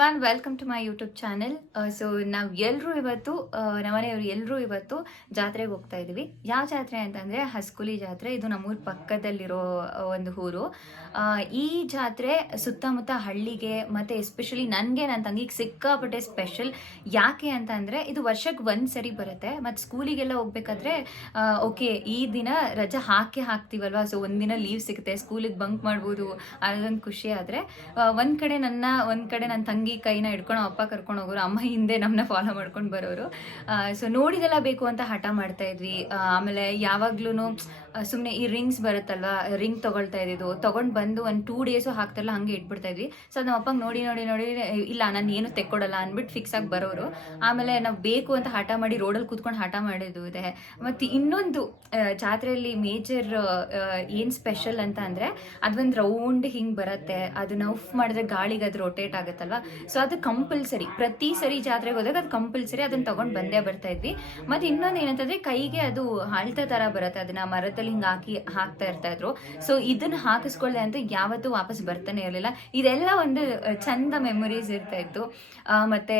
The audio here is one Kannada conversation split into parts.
Everyone, welcome to my YouTube channel. So ನಾವು ಎಲ್ಲರೂ ಇವತ್ತು ನಮ್ಮನೆಯವರು ಎಲ್ಲರೂ ಇವತ್ತು ಜಾತ್ರೆಗೆ ಹೋಗ್ತಾ ಇದ್ದೀವಿ. ಯಾವ ಜಾತ್ರೆ ಅಂತಂದರೆ ಹಸ್ಕುಲಿ ಜಾತ್ರೆ. ಇದು ನಮ್ಮೂರ ಪಕ್ಕದಲ್ಲಿರೋ ಒಂದು ಊರು. ಈ ಜಾತ್ರೆ ಸುತ್ತಮುತ್ತ ಹಳ್ಳಿಗೆ ಮತ್ತು ಎಸ್ಪೆಷಲಿ ನನಗೆ ನನ್ನ ತಂಗಿಗೆ ಸಿಕ್ಕಾಪಟ್ಟೆ ಸ್ಪೆಷಲ್. ಯಾಕೆ ಅಂತ ಅಂದರೆ ಇದು ವರ್ಷಕ್ಕೆ ಒಂದು ಸರಿ ಬರುತ್ತೆ. ಮತ್ತು ಸ್ಕೂಲಿಗೆಲ್ಲ ಹೋಗ್ಬೇಕಾದ್ರೆ ಓಕೆ ಈ ದಿನ ರಜೆ ಹಾಕ್ತೀವಲ್ವ, ಸೊ ಒಂದಿನ ಲೀವ್ ಸಿಗುತ್ತೆ, ಸ್ಕೂಲಿಗೆ ಬಂಕ್ ಮಾಡ್ಬೋದು, ಅದೊಂದು ಖುಷಿ. ಆದರೆ ಒಂದು ಕಡೆ ನನ್ನ ತಂಗಿ ಕೈನ ಹಿಡ್ಕೊಂಡು ಅಪ್ಪ ಕರ್ಕೊಂಡು ಹೋಗೋರು, ಅಮ್ಮ ಹಿಂದೆ ನಮ್ಮನ್ನ ಫಾಲೋ ಮಾಡ್ಕೊಂಡು ಬರೋರು. ಸೊ ನೋಡಿದೆಲ್ಲ ಬೇಕು ಅಂತ ಹಠ ಮಾಡ್ತಾ ಇದ್ವಿ. ಆಮೇಲೆ ಯಾವಾಗ್ಲೂ ಸುಮ್ಮನೆ ಈ ರಿಂಗ್ಸ್ ಬರುತ್ತಲ್ವ, ರಿಂಗ್ ತೊಗೊಳ್ತಾ ಇದ್ದಿದ್ದು ತೊಗೊಂಡು ಬಂದು ಒಂದು 2 ಡೇಸು ಹಾಕ್ತಾರಲ್ಲ, ಹಂಗೆ ಇಟ್ಬಿಡ್ತಾ ಇದ್ವಿ. ಸೊ ನಮ್ಮ ಅಪ್ಪಂಗೆ ನೋಡಿ ಇಲ್ಲ ನಾನು ಏನು ತೆಕ್ಕೊಡಲ್ಲ ಅಂದ್ಬಿಟ್ಟು ಫಿಕ್ಸ್ ಆಗಿ ಬರೋರು. ಆಮೇಲೆ ನಾವು ಬೇಕು ಅಂತ ಹಠ ಮಾಡಿ ರೋಡಲ್ಲಿ ಕೂತ್ಕೊಂಡು ಹಠ ಮಾಡಿದ್ದು ಇದೆ. ಮತ್ತು ಇನ್ನೊಂದು ಜಾತ್ರೆಯಲ್ಲಿ ಮೇಜರ್ ಏನು ಸ್ಪೆಷಲ್ ಅಂತ ಅಂದರೆ ಅದೊಂದು ರೌಂಡ್ ಹಿಂಗೆ ಬರುತ್ತೆ, ಅದನ್ನ ಉಫ್ ಮಾಡಿದ್ರೆ ಗಾಳಿಗೆ ಅದು ರೊಟೇಟ್ ಆಗುತ್ತಲ್ವ. ಸೊ ಅದು ಕಂಪಲ್ಸರಿ, ಪ್ರತಿ ಸರಿ ಜಾತ್ರೆಗೆ ಹೋದಾಗ ಅದು ಕಂಪಲ್ಸರಿ, ಅದನ್ನ ತಗೊಂಡು ಬಂದೇ ಬರ್ತಾ ಇದ್ವಿ. ಮತ್ತು ಇನ್ನೊಂದು ಏನಂತಂದರೆ ಕೈಗೆ ಅದು ಆಳ್ತ ಥರ ಬರುತ್ತೆ, ಅದನ್ನ ಮರದಲ್ಲಿ ಹಿಂಗೆ ಹಾಕ್ತಾ ಇರ್ತಾ ಇದ್ರು. ಸೊ ಇದನ್ನ ಹಾಕಿಸ್ಕೊಳ್ಳೆ ಅಂತ ಯಾವತ್ತೂ ವಾಪಸ್ ಬರ್ತಾನೆ ಇರಲಿಲ್ಲ. ಇದೆಲ್ಲ ಒಂದು ಚಂದ ಮೆಮೊರೀಸ್ ಇರ್ತಾ ಇತ್ತು. ಮತ್ತೆ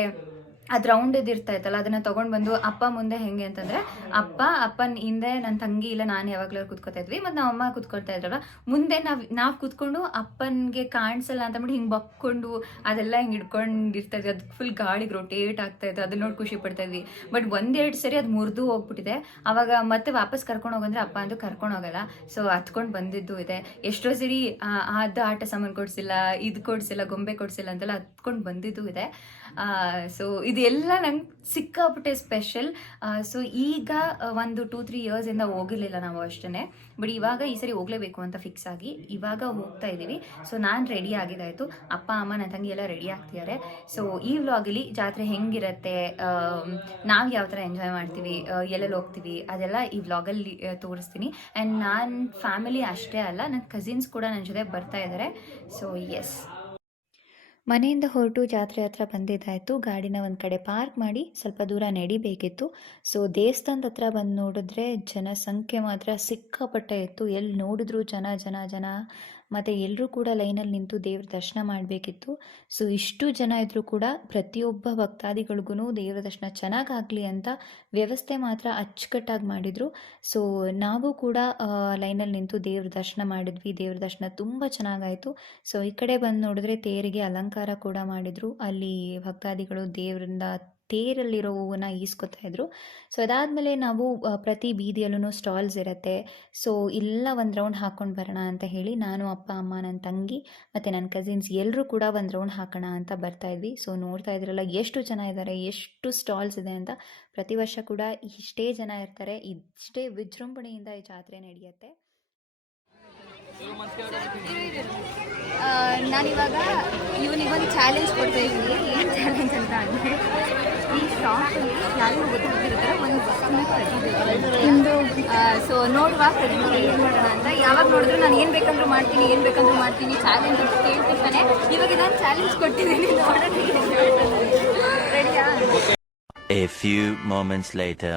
ಅದು ರೌಂಡದ್ದು ಇರ್ತಾ ಇತ್ತಲ್ಲ, ಅದನ್ನ ತೊಗೊಂಡು ಬಂದು ಅಪ್ಪ ಮುಂದೆ ಹೆಂಗೆ ಅಂತಂದರೆ ಅಪ್ಪನ ಹಿಂದೆ ನನ್ನ ತಂಗಿ ಇಲ್ಲ ನಾನು ಯಾವಾಗಲೂ ಕೂತ್ಕೋತಾ ಇದ್ವಿ. ಮತ್ತು ನಮ್ಮ ಅಮ್ಮ ಕೂತ್ಕೊಳ್ತಾ ಇದ್ರಲ್ಲ, ಮುಂದೆ ನಾವು ಕೂತ್ಕೊಂಡು ಅಪ್ಪನಿಗೆ ಕಾಣಿಸಲ್ಲ ಅಂತಂದ್ಬಿಟ್ಟು ಹಿಂಗೆ ಬಕ್ಕೊಂಡು ಅದೆಲ್ಲ ಹಿಂಗೆ ಹಿಡ್ಕೊಂಡಿರ್ತಾ ಇದ್ವಿ. ಅದು ಫುಲ್ ಗಾಳಿಗೆ ರೊಟೇಟ್ ಆಗ್ತಾ ಇತ್ತು, ಅದನ್ನ ನೋಡಿ ಖುಷಿ ಪಡ್ತಾ ಇದ್ವಿ. ಬಟ್ 1-2 ಸರಿ ಅದು ಮುರಿದು ಹೋಗ್ಬಿಟ್ಟಿದೆ. ಅವಾಗ ಮತ್ತೆ ವಾಪಸ್ ಕರ್ಕೊಂಡು ಹೋಗಂದ್ರೆ ಅಪ್ಪ ಅಂತೂ ಕರ್ಕೊಂಡು ಹೋಗಲ್ಲ. ಸೊ ಹತ್ಕೊಂಡು ಬಂದಿದ್ದು ಇದೆ. ಎಷ್ಟೋ ಸರಿ ಅದು ಆಟ ಸಾಮಾನು ಕೊಡಿಸಿಲ್ಲ, ಇದು ಕೊಡಿಸಿಲ್ಲ, ಗೊಂಬೆ ಕೊಡಿಸಿಲ್ಲ ಅಂತೆಲ್ಲ ಹತ್ಕೊಂಡು ಬಂದಿದ್ದು ಇದೆ. ಸೊ ಇದೆಲ್ಲ ನಂಗೆ ಸಿಕ್ಕಾಪಟ್ಟೆ ಸ್ಪೆಷಲ್. ಸೊ ಈಗ ಒಂದು 2-3 ಇಯರ್ಸಿಂದ ಹೋಗಿರಲಿಲ್ಲ ನಾವು ಅಷ್ಟೇ. ಬಟ್ ಇವಾಗ ಈ ಸರಿ ಹೋಗಲೇಬೇಕು ಅಂತ ಫಿಕ್ಸ್ ಆಗಿ ಇವಾಗ ಹೋಗ್ತಾ ಇದ್ದೀವಿ. ಸೊ ನಾನು ರೆಡಿ ಆಗಿದ್ದಾಯಿತು, ಅಪ್ಪ ಅಮ್ಮ ನನ್ನ ತಂಗಿ ಎಲ್ಲ ರೆಡಿ ಆಗ್ತಿದ್ದಾರೆ. ಸೊ ಈ ವ್ಲಾಗಲ್ಲಿ ಜಾತ್ರೆ ಹೆಂಗಿರುತ್ತೆ, ನಾವು ಯಾವ ಥರ ಎಂಜಾಯ್ ಮಾಡ್ತೀವಿ, ಎಲ್ಲೆಲ್ಲಿ ಹೋಗ್ತೀವಿ, ಅದೆಲ್ಲ ಈ ವ್ಲಾಗಲ್ಲಿ ತೋರಿಸ್ತೀನಿ. ಆ್ಯಂಡ್ ನನ್ನ ಫ್ಯಾಮಿಲಿ ಅಷ್ಟೇ ಅಲ್ಲ, ನನ್ನ ಕಸಿನ್ಸ್ ಕೂಡ ನನ್ನ ಜೊತೆ ಬರ್ತಾ ಇದ್ದಾರೆ. ಸೊ ಎಸ್, ಮನೆಯಿಂದ ಹೊರಟು ಜಾತ್ರೆ ಹತ್ರ ಬಂದಿದ್ದಾಯಿತು. ಗಾಡಿನ ಒಂದು ಕಡೆ ಪಾರ್ಕ್ ಮಾಡಿ ಸ್ವಲ್ಪ ದೂರ ನಡಿಬೇಕಿತ್ತು. ಸೊ ದೇವಸ್ಥಾನದ ಹತ್ರ ಬಂದು ನೋಡಿದ್ರೆ ಜನಸಂಖ್ಯೆ ಮಾತ್ರ ಸಿಕ್ಕಾಪಟ್ಟೆ ಇತ್ತು. ಎಲ್ಲಿ ನೋಡಿದ್ರು ಜನ ಮತ್ತು ಎಲ್ಲರೂ ಕೂಡ ಲೈನಲ್ಲಿ ನಿಂತು ದೇವ್ರ ದರ್ಶನ ಮಾಡಬೇಕಿತ್ತು. ಸೊ ಇಷ್ಟು ಜನ ಇದ್ದರೂ ಕೂಡ ಪ್ರತಿಯೊಬ್ಬ ಭಕ್ತಾದಿಗಳಿಗೂ ದೇವ್ರ ದರ್ಶನ ಚೆನ್ನಾಗಾಗಲಿ ಅಂತ ವ್ಯವಸ್ಥೆ ಮಾತ್ರ ಅಚ್ಚುಕಟ್ಟಾಗಿ ಮಾಡಿದರು. ಸೊ ನಾವು ಕೂಡ ಲೈನಲ್ಲಿ ನಿಂತು ದೇವ್ರ ದರ್ಶನ ಮಾಡಿದ್ವಿ. ದೇವ್ರ ದರ್ಶನ ತುಂಬ ಚೆನ್ನಾಗಾಯಿತು. ಸೊ ಈ ಕಡೆ ಬಂದು ನೋಡಿದ್ರೆ ತೇರಿಗೆ ಅಲಂಕಾರ ಕೂಡ ಮಾಡಿದರು. ಅಲ್ಲಿ ಭಕ್ತಾದಿಗಳು ದೇವರಿಂದ ತೇರಲ್ಲಿರೋ ಹೂವನ್ನ ಈಸ್ಕೊತಾ ಇದ್ರು. ಸೊ ಅದಾದಮೇಲೆ ನಾವು ಪ್ರತಿ ಬೀದಿಯಲ್ಲೂ ಸ್ಟಾಲ್ಸ್ ಇರುತ್ತೆ. ಸೊ ಇಲ್ಲ ಒಂದು ರೌಂಡ್ ಹಾಕ್ಕೊಂಡು ಬರೋಣ ಅಂತ ಹೇಳಿ ನಾನು, ಅಪ್ಪ, ಅಮ್ಮ, ನನ್ನ ತಂಗಿ ಮತ್ತು ನನ್ನ ಕಸಿನ್ಸ್ ಎಲ್ಲರೂ ಕೂಡ ಒಂದು ರೌಂಡ್ ಹಾಕೋಣ ಅಂತ ಬರ್ತಾ ಇದ್ವಿ. ಸೊ ನೋಡ್ತಾ ಇದ್ರಲ್ಲ ಎಷ್ಟು ಜನ ಇದ್ದಾರೆ, ಎಷ್ಟು ಸ್ಟಾಲ್ಸ್ ಇದೆ ಅಂತ. ಪ್ರತಿ ವರ್ಷ ಕೂಡ ಇಷ್ಟೇ ಜನ ಇರ್ತಾರೆ, ಇಷ್ಟೇ ವಿಜೃಂಭಣೆಯಿಂದ ಈ ಜಾತ್ರೆ ನಡೆಯುತ್ತೆ. ನಾನಿವಾಗ ಇವನಿಗೊಂದು ಚಾಲೆಂಜ್ ಕೊಡ್ತಾ ಇದ್ದೀನಿ. ಏನು ಚಾಲೆಂಜ್ ಅಂತ ಅಂದರೆ, ಈ ಶಾಪಲ್ಲಿ ಯಾರಿಗೂ ಗೊತ್ತಾಗ್ತಿರ್ತಾರೆ ಒಂದು ಬಸ್ಸನ್ನು ತೆಗಿಬೇಕು ಇಂದು. ಸೊ ನೋಡುವ ಏನು ಮಾಡೋಣ ಅಂತ. ಯಾವಾಗ ನೋಡಿದ್ರು ನಾನು ಏನು ಬೇಕಂದ್ರೂ ಮಾಡ್ತೀನಿ ಚಾಲೆಂಜ್ ಅಂತ ಕೇಳ್ತಿರ್ತಾನೆ. ಇವಾಗ ನಾನು ಚಾಲೆಂಜ್ ಕೊಟ್ಟಿದ್ದೀನಿ, ನೋಡೋಣ ರೆಡಿಯಾ? A few moments later.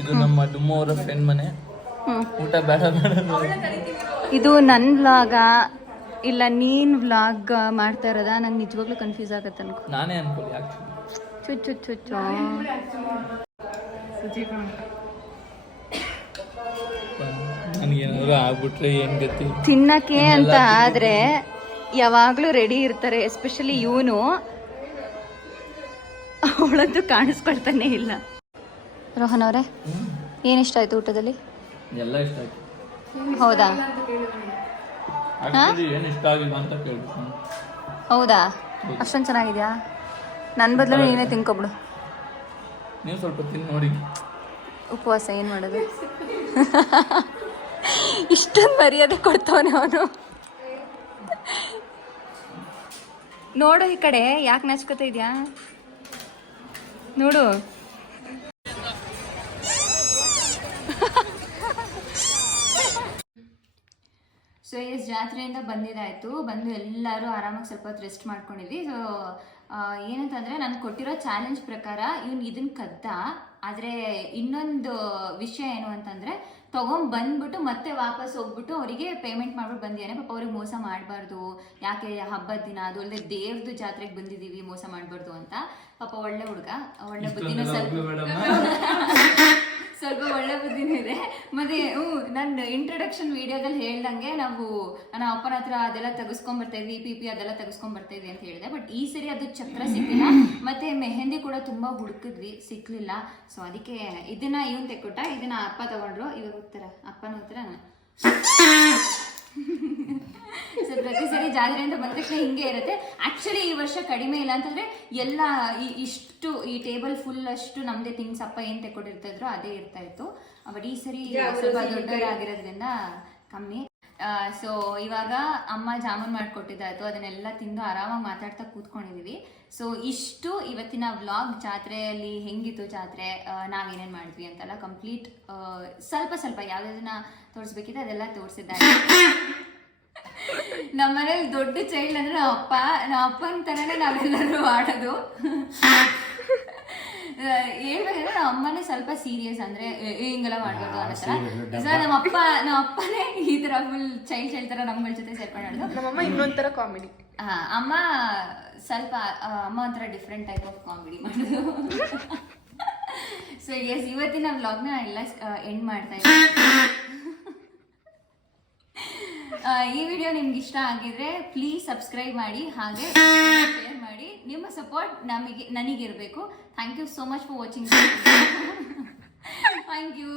ಇದು ನಮ್ಮ ಡುಮ್ಮ ಅವರ ಫ್ರೆಂಡ್ ಮನೆ. ಊಟ ಬೇಡ ಇದು ನನ್ನ ವ್ಲಾಗ ಇಲ್ಲ ನೀನು ವ್ಲಾಗ್ ಮಾಡ್ತಾ ಇರೋದ? ನಂಗೆ ನಿಜವಾಗ್ಲೂ ಕನ್ಫ್ಯೂಸ್ ಆಗತ್ತೆ ಅನ್ಕೋ. ನಾನೇ ಅನ್ಕೊಳ್ಳಿ ಚುಚ್ಚು ನನಗೇನಾದ್ರು ಆಗ್ಬಿಟ್ರೆ ಏನು ಗತಿ? ತಿನ್ನಕ್ಕೆ ಅಂತ ಆದರೆ ಯಾವಾಗಲೂ ರೆಡಿ ಇರ್ತಾರೆ. ಎಸ್ಪೆಷಲಿ ಇವನು, ಅವಳದ್ದು ಕಾಣಿಸ್ಕೊಳ್ತಾನೆ ಇಲ್ಲ. ರೋಹನ್ ಅವರೇ, ಏನು ಇಷ್ಟ ಆಯ್ತು ಊಟದಲ್ಲಿ? ಎಲ್ಲ ಇಷ್ಟ ಆಯ್ತು. ಹೌದಾ? ಏನು ಇಷ್ಟ ಆಗಿಲ್ಲ ಅಂತ ಕೇಳ್ಬೇಕು. ಹೌದಾ? ಅಷ್ಟೊಂದು ಚೆನ್ನಾಗಿದೆಯಾ? ನನ್ನ ಬದಲು ನೀನೇ ತಿನ್ಕೊಬಿಡು. ನೀವು ಸ್ವಲ್ಪ ತಿಂದು ನೋಡಿ. ಉಪವಾಸ ಏನು ಮಾಡೋದು? ಇಷ್ಟೊಂದು ಮರ್ಯಾದೆ ಕೊಡ್ತವನೆ ಅವನು. ನೋಡು ಈ ಕಡೆ, ಯಾಕೆ ನಾಚ್ಕೋತಾ ಇದೆಯಾ ನೋಡು. ಸೊ ಎಸ್, ಜಾತ್ರೆಯಿಂದ ಬಂದಿದ್ದಾಯಿತು. ಬಂದು ಎಲ್ಲರೂ ಆರಾಮಾಗಿ ಸ್ವಲ್ಪ ಹೊತ್ತು ರೆಸ್ಟ್ ಮಾಡ್ಕೊಂಡಿದ್ವಿ. ಸೊ ಏನಂತಂದರೆ ನಾನು ಕೊಟ್ಟಿರೋ ಚಾಲೆಂಜ್ ಪ್ರಕಾರ ಇವ್ನು ಇದನ್ನು ಕದ್ದ. ಆದರೆ ಇನ್ನೊಂದು ವಿಷಯ ಏನು ಅಂತಂದರೆ ಬಂದ್ಬಿಟ್ಟು ಮತ್ತೆ ವಾಪಸ್ ಹೋಗ್ಬಿಟ್ಟು ಅವರಿಗೆ ಪೇಮೆಂಟ್ ಮಾಡ್ಬಿಟ್ಟು ಬಂದಿದ್ದಾನೆ. ಪಾಪ ಅವ್ರಿಗೆ ಮೋಸ ಮಾಡಬಾರ್ದು, ಯಾಕೆ ಹಬ್ಬದ ದಿನ, ಅದು ಅಲ್ಲದೆ ದೇವ್ರದ್ದು ಜಾತ್ರೆಗೆ ಬಂದಿದ್ದೀವಿ, ಮೋಸ ಮಾಡಬಾರ್ದು ಅಂತ. ಪಾಪ ಒಳ್ಳೆ ಹುಡುಗ, ಒಳ್ಳೆ ಬುದ್ಧಿನೂ ಸ್ವಲ್ಪ ಒಳ್ಳೆ ಬುದ್ಧಿನೂ ಇದೆ. ಮತ್ತೆ ನನ್ನ ಇಂಟ್ರೊಡಕ್ಷನ್ ವಿಡಿಯೋದಲ್ಲಿ ಹೇಳ್ದಂಗೆ ನಾವು ನಮ್ಮ ಅಪ್ಪನ ಹತ್ರ ಅದೆಲ್ಲ ತೆಗೆಸ್ಕೊಂಡ್ಬರ್ತಾ ಇದ್ವಿ, ಪಿ ಅದೆಲ್ಲ ತೆಗೆಸ್ಕೊಂಡ್ಬರ್ತಾ ಇದ್ವಿ ಅಂತ ಹೇಳಿದೆ. ಬಟ್ ಈ ಸರಿ ಅದು ಚಕ್ರ ಸಿಕ್ಕಿಲ್ಲ. ಮತ್ತೆ ಮೆಹಂದಿ ಕೂಡ ತುಂಬ ಹುಡುಕಿದ್ವಿ, ಸಿಕ್ಲಿಲ್ಲ. ಸೊ ಅದಕ್ಕೆ ಇದನ್ನ ಇವನ್ ತೆಕ್ಕೊಟ್ಟ, ಇದನ್ನ ಅಪ್ಪ ತಗೊಂಡ್ರು. ಇವಾಗ ಉತ್ತರ ಅಪ್ಪನ ಉತ್ತರ. ಸೊ ಪ್ರತಿ ಸರಿ ಜಾತ್ರೆ ಅಂತ ಬಂದ ತಕ್ಷಣ ಹಿಂಗೆ ಇರುತ್ತೆ. ಆಕ್ಚುಲಿ ಈ ವರ್ಷ ಕಡಿಮೆ ಇಲ್ಲ ಅಂತಂದ್ರೆ ಎಲ್ಲ ಇಷ್ಟು ಈ ಟೇಬಲ್ ಫುಲ್ ಅಷ್ಟು ನಮ್ದೇ ಥಿಂಗ್ಸ್ ಅಪ್ಪ ಏನ್ ತೆಕ್ಕೊಟ್ಟಿರ್ತಿದ್ರು ಅದೇ ಇರ್ತಾ ಇತ್ತು. ಬಟ್ ಈ ಸರಿ ಸ್ವಲ್ಪ ದೊಡ್ಡದಾಗಿರೋದ್ರಿಂದ ಕಮ್ಮಿ. ಸೊ ಇವಾಗ ಅಮ್ಮ ಜಾಮೂನ್ ಮಾಡಿಕೊಟ್ಟಿದ್ದಾಯ್ತು, ಅದನ್ನೆಲ್ಲ ತಿಂದು ಆರಾಮಾಗಿ ಮಾತಾಡ್ತಾ ಕೂತ್ಕೊಂಡಿದೀವಿ. ಸೊ ಇಷ್ಟು ಇವತ್ತಿನ ವ್ಲಾಗ್. ಜಾತ್ರೆಯಲ್ಲಿ ಹೆಂಗಿತ್ತು ಜಾತ್ರೆ, ನಾವೇನೇನು ಮಾಡಿದ್ವಿ ಅಂತೆಲ್ಲ ಕಂಪ್ಲೀಟ್ ಸ್ವಲ್ಪ ಯಾವ್ದನ್ನ ತೋರಿಸ್ಬೇಕಿದೆ ಅದೆಲ್ಲ ತೋರಿಸಿದ್ದಾರೆ. ನಮ್ಮನೇಲಿ ದೊಡ್ಡ ಚೈಲ್ಡ್ ಅಂದ್ರೆ ನಮ್ಮ ಅಪ್ಪನ ತರನೇ ನಾವೆಲ್ಲರೂ ಆಡೋದು. ಹೇಳ್ಬೇಕಂದ್ರೆ ನಮ್ಮ ಅಮ್ಮನೇ ಸ್ವಲ್ಪ ಸೀರಿಯಸ್, ಅಂದ್ರೆ ಹಿಂಗೆಲ್ಲ ಮಾಡ್ಬಾರ್ದು ಅನ್ನೋ ತರ. ಸೊ ನಮ್ಮ ಅಪ್ಪನೇ ಈ ತರ ಫುಲ್ ಚೈಲ್ಡ್ ತರ ನಮ್ಗಳ ಜೊತೆ ಸೇರ್ಕೊಂಡು ಆಡೋದು. ನಮ್ಮಮ್ಮ ಇನ್ನೊಂಥರ ಕಾಮಿಡಿ. ಅಮ್ಮ ಸ್ವಲ್ಪ ಅಮ್ಮ ಒಂಥರ ಡಿಫ್ರೆಂಟ್ ಟೈಪ್ ಆಫ್ ಕಾಮಿಡಿ ಮಾಡೋದು. ಸೊ ಎಸ್, ಇವತ್ತಿನ ವ್ಲಾಗ್ನ ಎಲ್ಲ ಎಂಡ್ ಮಾಡ್ತಾ ಇದ್ದೀನಿ. ಈ ವಿಡಿಯೋ ನಿಮ್ಗೆ ಇಷ್ಟ ಆಗಿದ್ರೆ ಪ್ಲೀಸ್ ಸಬ್ಸ್ಕ್ರೈಬ್ ಮಾಡಿ, ಹಾಗೆ ಶೇರ್ ಮಾಡಿ. ನಿಮ್ಮ ಸಪೋರ್ಟ್ ನನಗಿರಬೇಕು. Thank you so much for watching. Thank you.